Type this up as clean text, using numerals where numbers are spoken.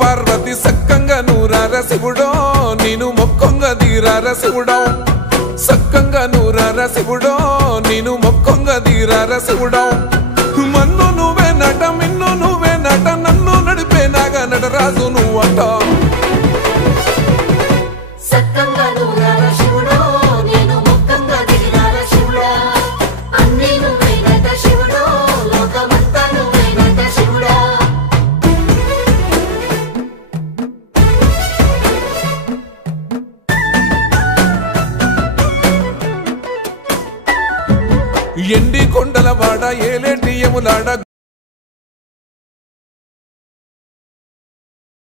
పార్వతి సక్కంగా నూరార శివుడో నేను మొక్కంగా తీరార శివుడో సక్కంగా నూరార శివుడో నేను మొక్కంగా తీరార శివుడో మన్ను నువ్వే నట మిన్ను నువ్వే నట నన్ను నడిపే నాగా నటరాజు నువ్వట ఎండి కొండల వాడ ఏలేటి యములాడ